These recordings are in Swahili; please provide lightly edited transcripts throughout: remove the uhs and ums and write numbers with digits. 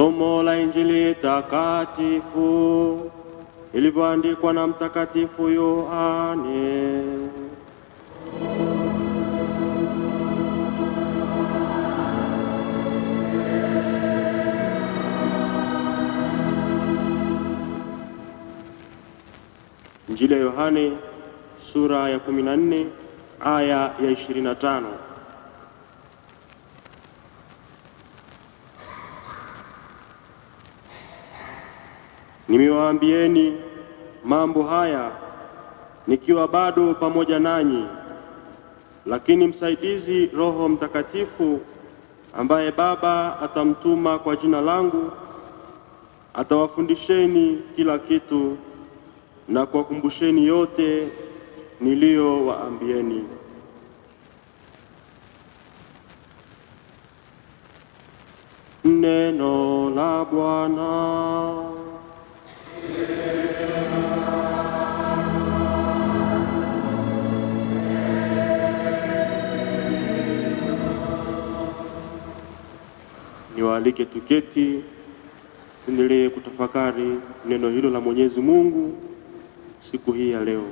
Somo la Injili takatifu ilivyoandikwa na Mtakatifu Yohane. Injili ya Yohane sura ya 14 aya ya 25. Nimewaambieni mambo haya nikiwa bado pamoja nanyi, lakini msaidizi Roho Mtakatifu ambaye Baba atamtuma kwa jina langu atawafundisheni kila kitu na kuwakumbusheni yote niliyowaambieni. Neno la Bwana. Niwaalike tuketi, tuendelee kutafakari neno hilo la Mwenyezi Mungu siku hii ya leo.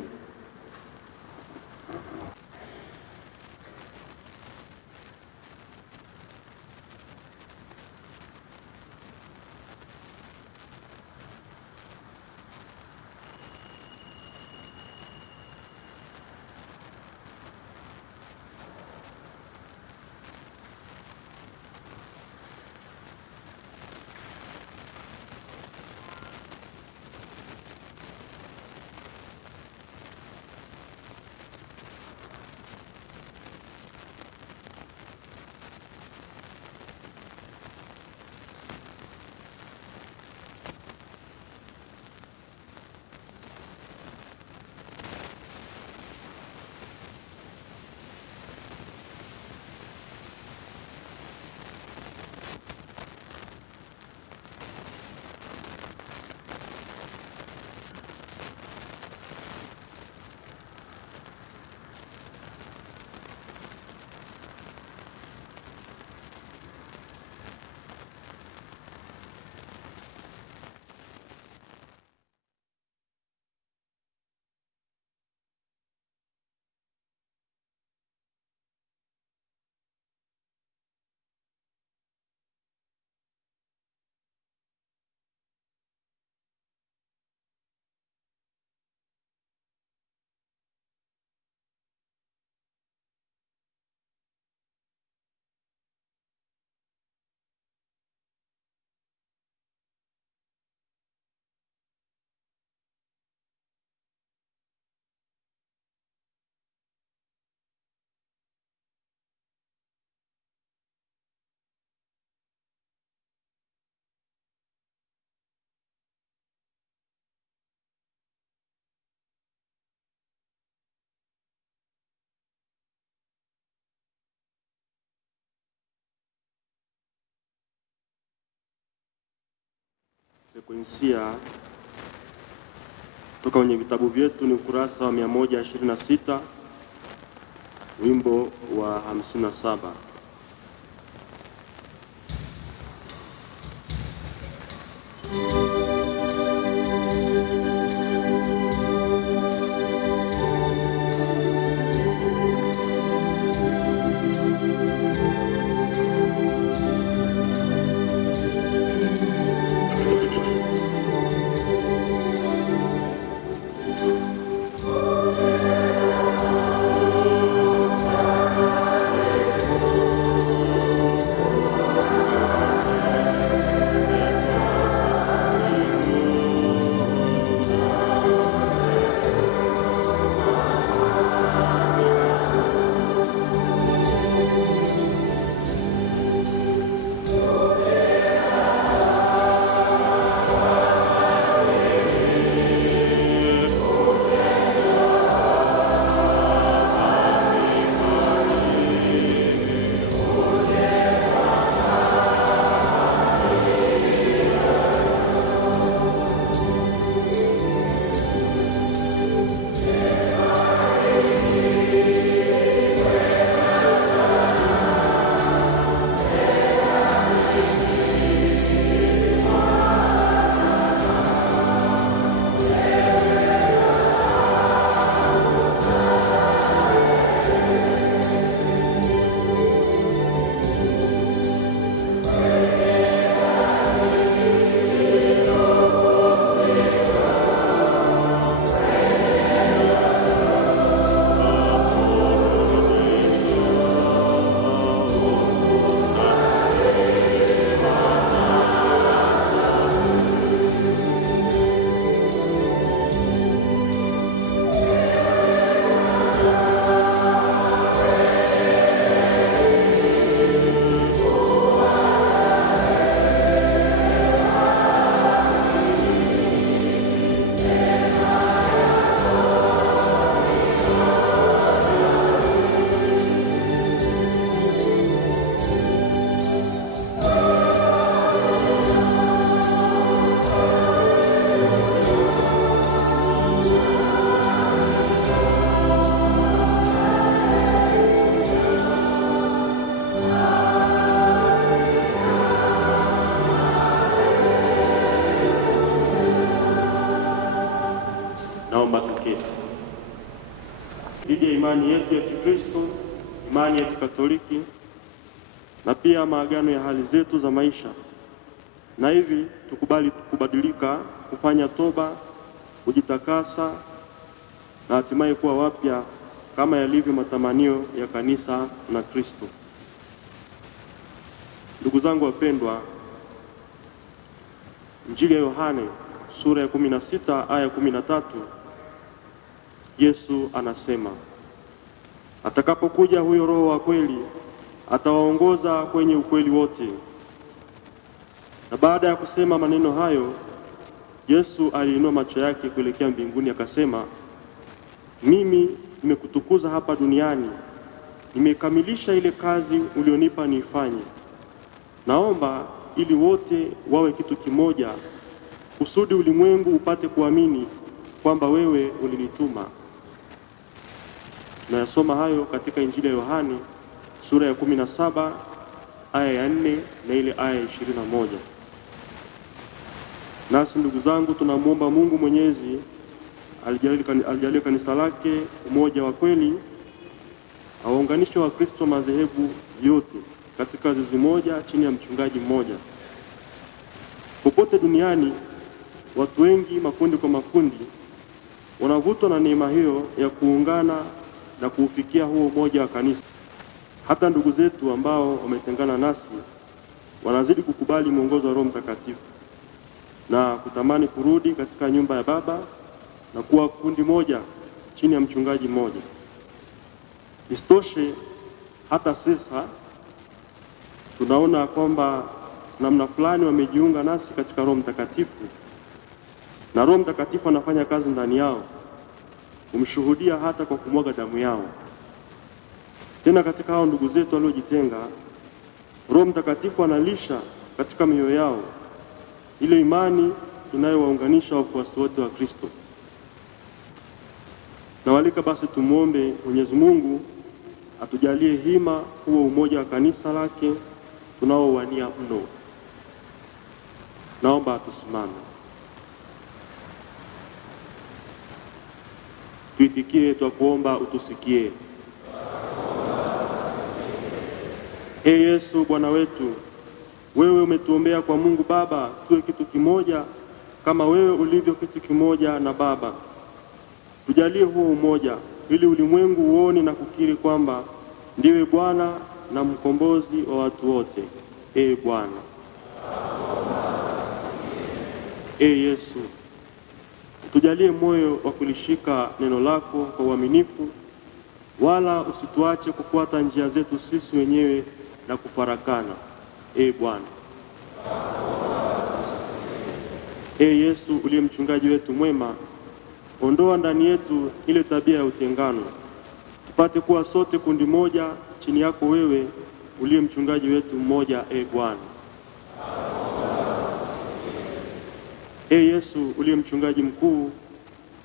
Sekwensia kutoka kwenye vitabu vyetu ni ukurasa wa 126, wimbo wa 57. wake. Dhidi ya imani yetu ya Kikristo, imani ya Kikatoliki na pia maagano ya hali zetu za maisha, na hivi tukubali kubadilika, kufanya toba, kujitakasa na hatimaye kuwa wapya kama yalivyo matamanio ya kanisa na Kristo. Ndugu zangu wapendwa, Injili ya Yohane sura ya 16 aya 13, Yesu anasema, atakapokuja huyo Roho wa kweli atawaongoza kwenye ukweli wote. Na baada ya kusema maneno hayo, Yesu aliinua macho yake kuelekea mbinguni akasema, mimi nimekutukuza hapa duniani, nimekamilisha ile kazi ulionipa niifanye. Naomba ili wote wawe kitu kimoja, kusudi ulimwengu upate kuamini kwamba wewe ulinituma. Tunayasoma hayo katika Injili ya Yohane sura ya 17 aya ya 4 na ile aya ya 21. Nasi ndugu zangu, tunamuomba Mungu Mwenyezi alijalie kanisa lake umoja wa kweli, awaunganishe wa Kristo madhehebu yote katika zizi moja chini ya mchungaji mmoja. Popote duniani watu wengi, makundi kwa makundi, wanavutwa na neema hiyo ya kuungana na kuufikia huo umoja wa kanisa. Hata ndugu zetu ambao wametengana nasi wanazidi kukubali mwongozo wa Roho Mtakatifu na kutamani kurudi katika nyumba ya Baba na kuwa kundi moja chini ya mchungaji mmoja. Isitoshe, hata sasa tunaona kwamba namna fulani wamejiunga nasi katika Roho Mtakatifu, na Roho Mtakatifu anafanya kazi ndani yao, kumshuhudia hata kwa kumwaga damu yao. Tena katika hao ndugu zetu waliojitenga, Roho Mtakatifu analisha katika mioyo yao ile imani inayowaunganisha wafuasi wote wa Kristo. Na walika basi tumuombe Mwenyezi Mungu atujalie hima huo umoja wa kanisa lake tunaowania mno. Naomba tusimame. Tuitikie twakuomba utusikie. Ee Yesu Bwana wetu, wewe umetuombea kwa Mungu Baba tuwe kitu kimoja kama wewe ulivyo kitu kimoja na Baba. Tujalie huo umoja ili ulimwengu uone na kukiri kwamba ndiwe Bwana na mkombozi wa watu wote. Ee Bwana. Ee Yesu, tujalie moyo wa kulishika neno lako kwa uaminifu, wala usituache kufuata njia zetu sisi wenyewe na kufarakana. Ee Bwana. Ee Yesu uliye mchungaji wetu mwema, ondoa ndani yetu ile tabia ya utengano, tupate kuwa sote kundi moja chini yako wewe uliye mchungaji wetu mmoja. Ee Bwana. Ee Yesu uliye mchungaji mkuu,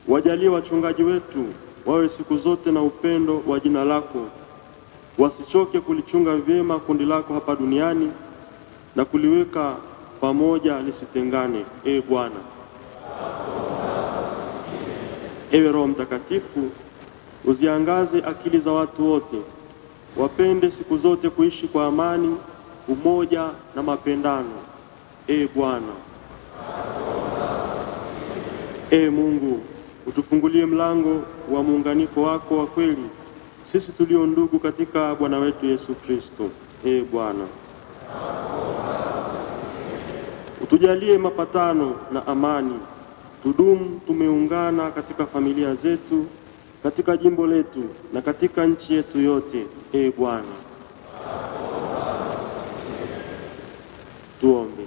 wajalie wachungaji wetu wawe siku zote na upendo wa jina lako, wasichoke kulichunga vyema kundi lako hapa duniani na kuliweka pamoja lisitengane. Ee Bwana. Ewe Roho Mtakatifu, uziangaze akili za watu wote, wapende siku zote kuishi kwa amani, umoja na mapendano. Ee Bwana. Ee Mungu, utufungulie mlango wa muunganiko wako wa kweli, sisi tulio ndugu katika Bwana wetu Yesu Kristo. Ee Bwana. Utujalie mapatano na amani, tudumu tumeungana katika familia zetu, katika jimbo letu na katika nchi yetu yote. Ee Bwana. Tuombe.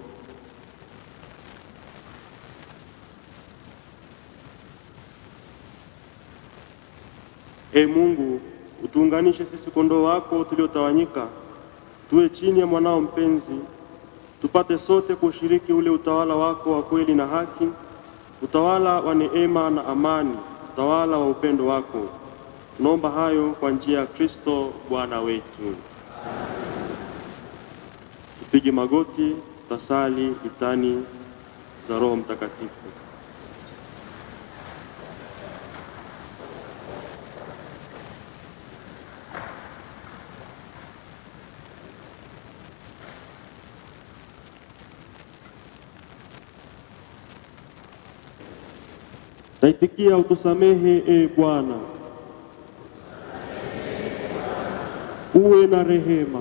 Ee Mungu, utuunganishe sisi kondoo wako tuliotawanyika, tuwe chini ya mwanao mpenzi, tupate sote kushiriki ule utawala wako wa kweli na haki, utawala wa neema na amani, utawala wa upendo wako. Tunaomba hayo kwa njia ya Kristo Bwana wetu. Tupige magoti, tutasali litani za Roho Mtakatifu. Taitikia, utusamehe e Bwana. Uwe na rehema,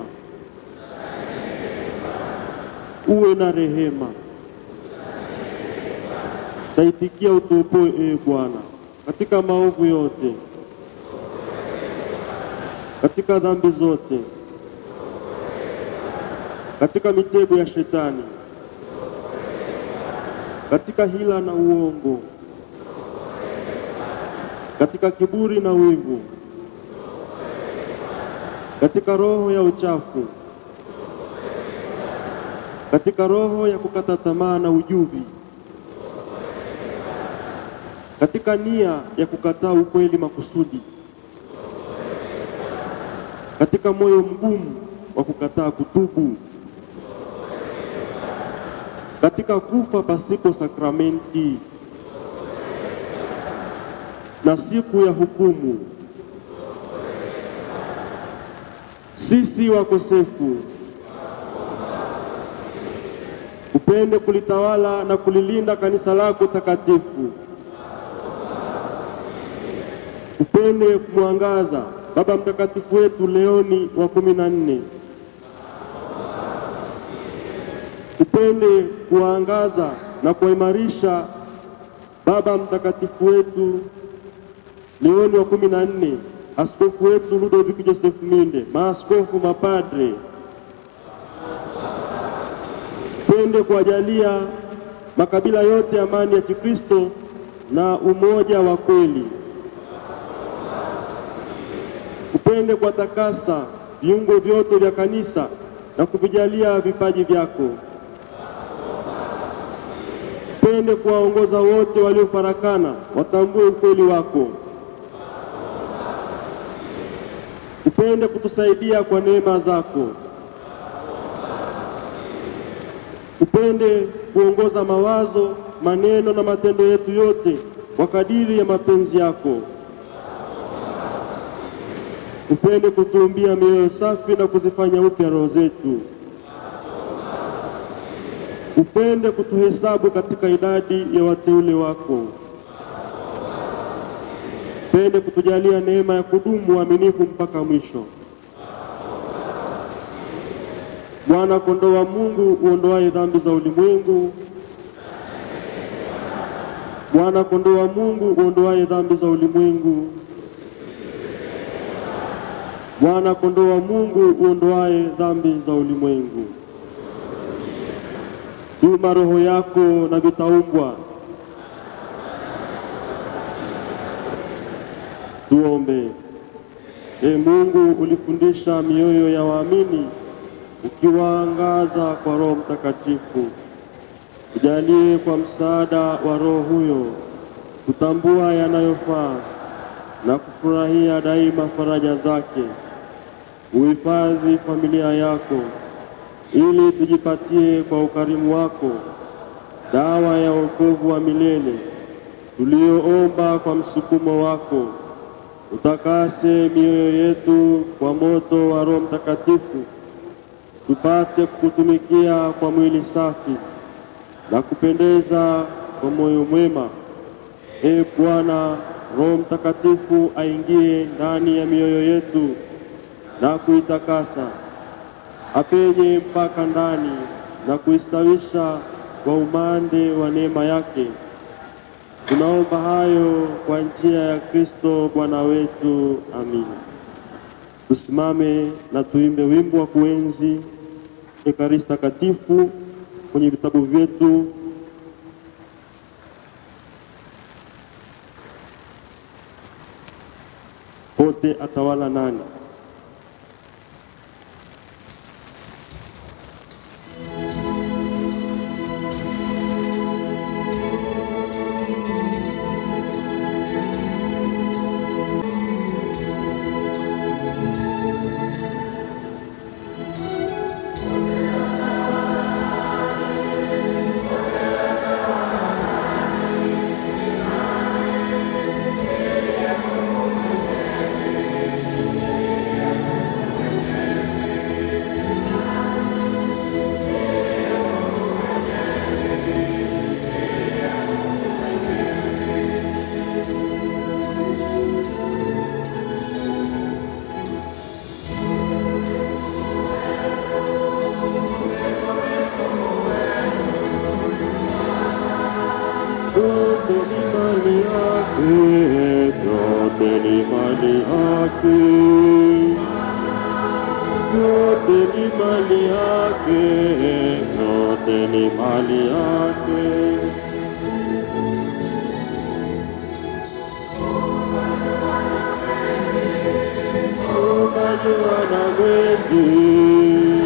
uwe na rehema. Taitikia, utuopoe e Bwana katika maovu yote, katika dhambi zote, katika mitego ya Shetani, katika hila na uongo, katika kiburi na wivu, katika roho ya uchafu, katika roho ya kukata tamaa na ujuvi, katika nia ya kukataa ukweli makusudi, katika moyo mgumu wa kukataa kutubu, katika kufa pasipo sakramenti na siku ya hukumu. Sisi wakosefu upende kulitawala na kulilinda kanisa lako takatifu. Upende kumwangaza Baba Mtakatifu wetu Leoni wa 14. Upende kuangaza na kuimarisha Baba Mtakatifu wetu Leoni wa 14, askofu wetu Ludovick Joseph Minde, maaskofu, mapadre. Upende kuwajalia makabila yote amani ya Kikristo na umoja wa kweli. Upende kuwatakasa viungo vyote vya kanisa na kuvijalia vipaji vyako. Upende kuwaongoza wote waliofarakana watambue ukweli wako. Upende kutusaidia kwa neema zako. Upende kuongoza mawazo, maneno na matendo yetu yote kwa kadiri ya mapenzi yako. Upende kutuumbia mioyo safi na kuzifanya upya roho zetu. Upende kutuhesabu katika idadi ya wateule wako. Upende kutujalia neema ya kudumu uaminifu mpaka mwisho. Mwana kondoo wa Mungu uondoaye dhambi za ulimwengu, Mwana kondoo wa Mungu uondoaye dhambi za ulimwengu, Mwana kondoo wa Mungu uondoaye dhambi za ulimwengu. Tuma roho yako na vitaumbwa. Tuombe. Ee Mungu, ulifundisha mioyo ya waamini ukiwaangaza kwa Roho Mtakatifu. Ujalie kwa msaada wa Roho huyo kutambua yanayofaa na kufurahia daima faraja zake. Uhifadhi familia yako ili tujipatie kwa ukarimu wako dawa ya wokovu wa milele tulioomba kwa msukumo wako. Utakase mioyo yetu kwa moto wa Roho Mtakatifu, tupate kukutumikia kwa mwili safi na kupendeza kwa moyo mwema. Ee Bwana, Roho Mtakatifu aingie ndani ya mioyo yetu na kuitakasa, apenye mpaka ndani na kuistawisha kwa umande wa neema yake. Tunaomba hayo kwa njia ya Kristo Bwana wetu. Amina. Tusimame na tuimbe wimbo wa kuenzi Ekaristi Takatifu kwenye vitabu vyetu. Pote atawala nani? yote ni mali yake, yote ni mali yake, yote ni mali yake, yote ni mali yake. Unajua na wengi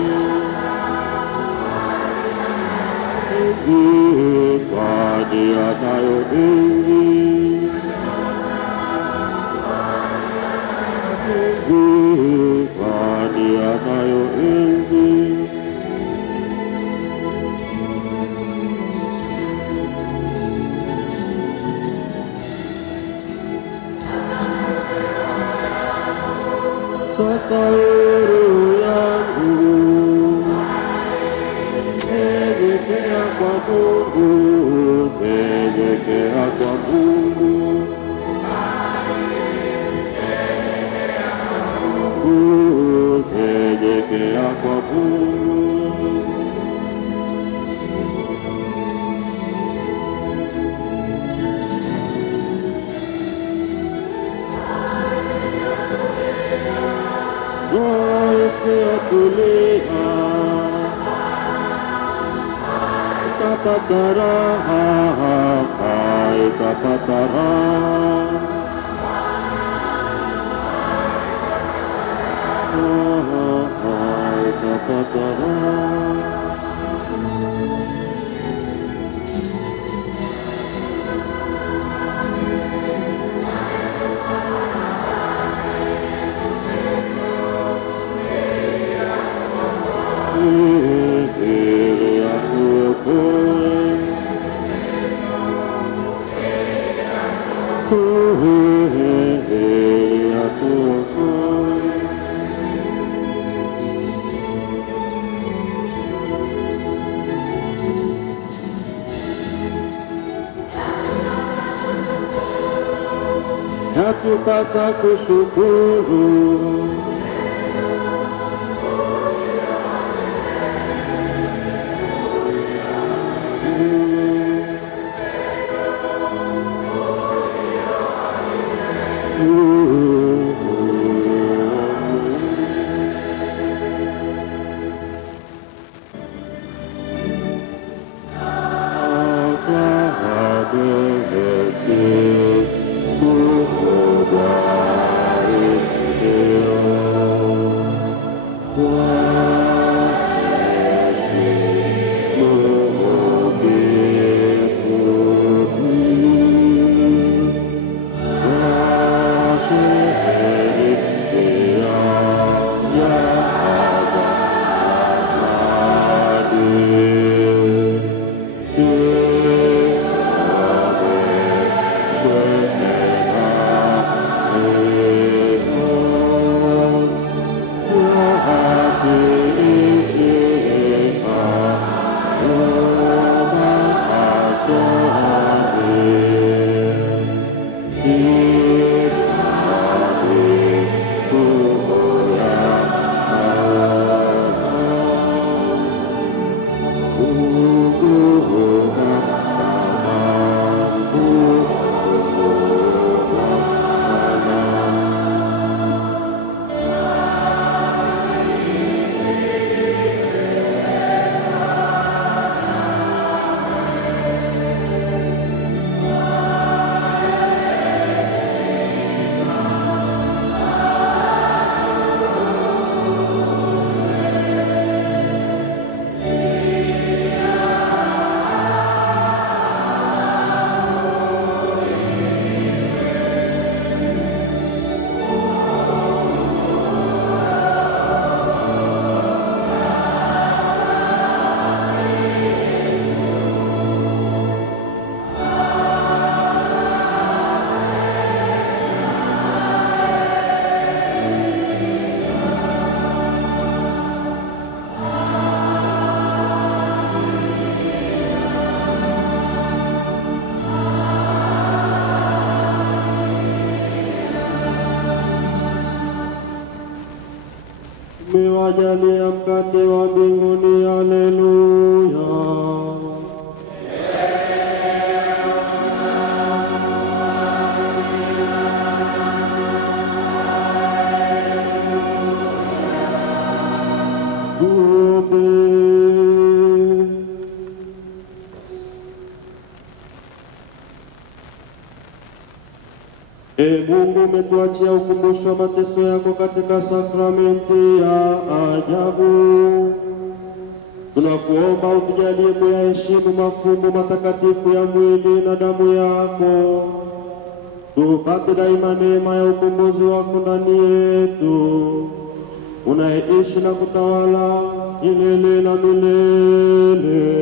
kwani anayo mengi, kwani anayo mengi. Sasa roho yangu nyenyekea kwa Mungu, nyenyekea kwa Mungu, nyenyekea kwa Mungu. Roho isiyotulia itapata raha, itapata raha, itapata raha. Yatupasa kushukuru Umewajalia mkate wa mbinguni, haleluya. E Mungu, umetuachia ukumbusho wa mateso yako katika sakramenti ya ajabu. Tunakuomba utujalie kuyaheshimu mafumbo matakatifu ya mwili na damu yako, tupate daima neema ya ukombozi wako ndani yetu, unayeishi na kutawala milele na milele.